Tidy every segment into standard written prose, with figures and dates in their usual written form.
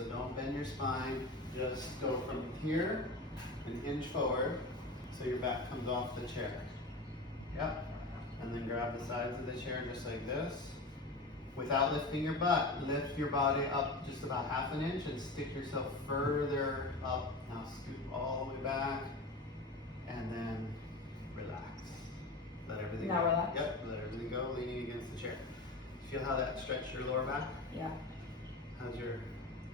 So don't bend your spine. Just go from here and hinge forward so your back comes off the chair. Yep. And then grab the sides of the chair just like this. Without lifting your butt, lift your body up just about ½ an inch and stick yourself further up. Now scoop all the way back and then relax. Let everything Now go. relax? Yep, let everything go, leaning against the chair. Feel how that stretched your lower back? Yeah. How's your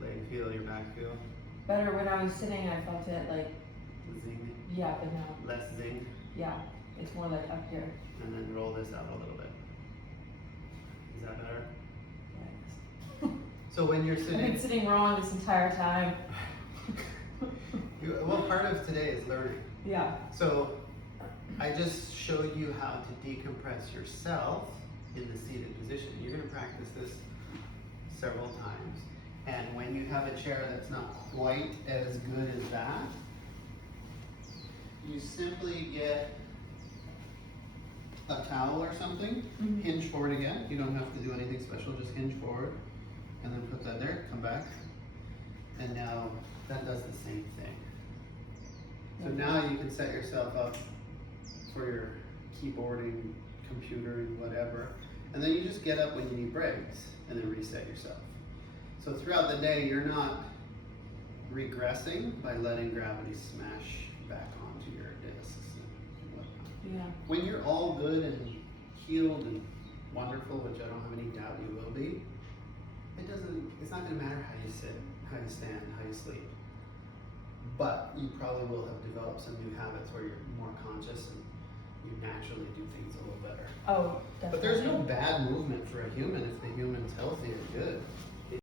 leg feel, your back feel? Better when I was sitting, I felt it like, Zing? yeah, but now, Less zing? yeah, it's more like up here. And then roll this out a little bit. Is that better? Yeah. So when you're I've been sitting, sitting wrong this entire time. well, part of today is learning. Yeah. So I just showed you how to decompress yourself in the seated position. You're going to practice this several times. And when you have a chair that's not quite as good as that, you simply get a towel or something, hinge forward again. You don't have to do anything special, just hinge forward. And then put that there, come back. And now that does the same thing. So now you can set yourself up for your keyboarding, computering, whatever. And then you just get up when you need breaks and then reset yourself. So throughout the day, you're not regressing by letting gravity smash back onto your discs and whatnot. Yeah. When you're all good and healed and wonderful, which I don't have any doubt you will be, it's not gonna matter how you sit, how you stand, how you sleep. But you probably will have developed some new habits where you're more conscious and you naturally do things a little better. Oh, definitely. But there's no bad movement for a human if the human's healthy or good.